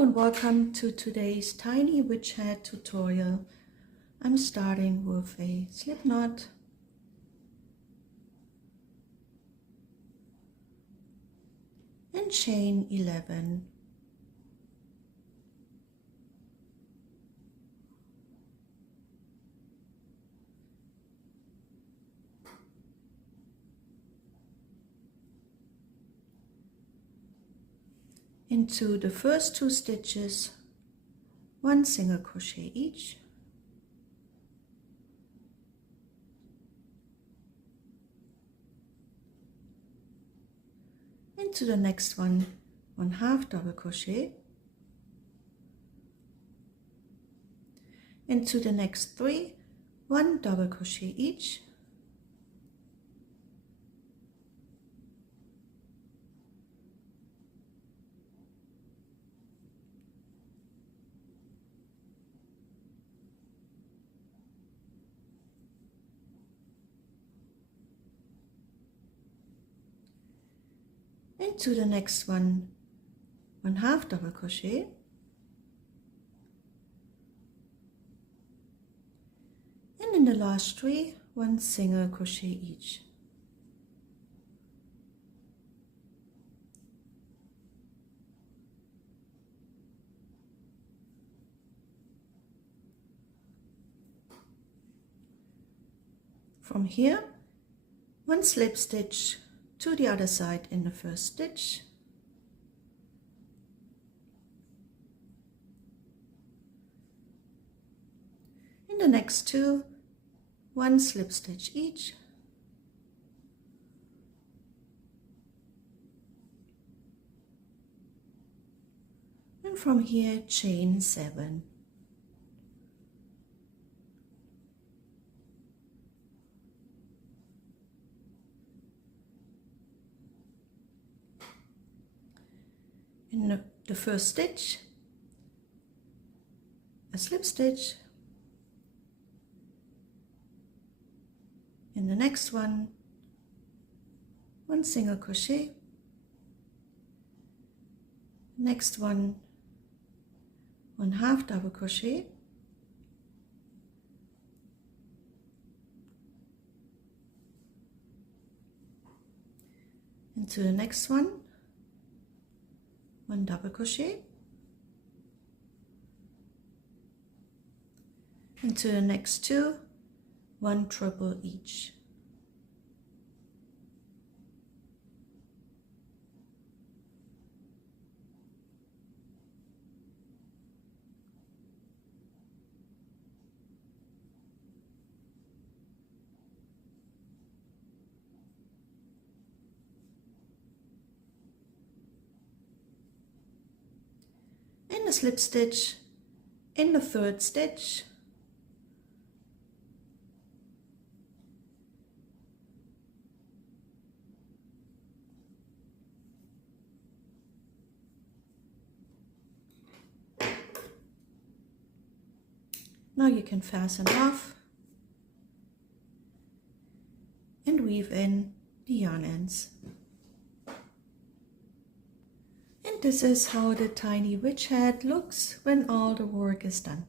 Hello and welcome to today's tiny witch hat tutorial. I'm starting with a slip knot and chain 11. Into the first 2 stitches, 1 single crochet each. Into the next one, 1/2 double crochet. Into the next 3, 1 double crochet each. Into the next one, 1/2 double crochet. And in the last 3, 1 single crochet each. From here, 1 slip stitch to the other side in the first stitch. In the next 2, 1 slip stitch each. And from here, chain 7. In the first stitch, a slip stitch. In the next one, 1 single crochet. Next one, 1/2 double crochet. Into the next one, 1 double crochet. Into the next 2, 1 treble each. And a slip stitch in the third stitch. Now you can fasten off and weave in the yarn ends. And this is how the tiny witch hat looks when all the work is done.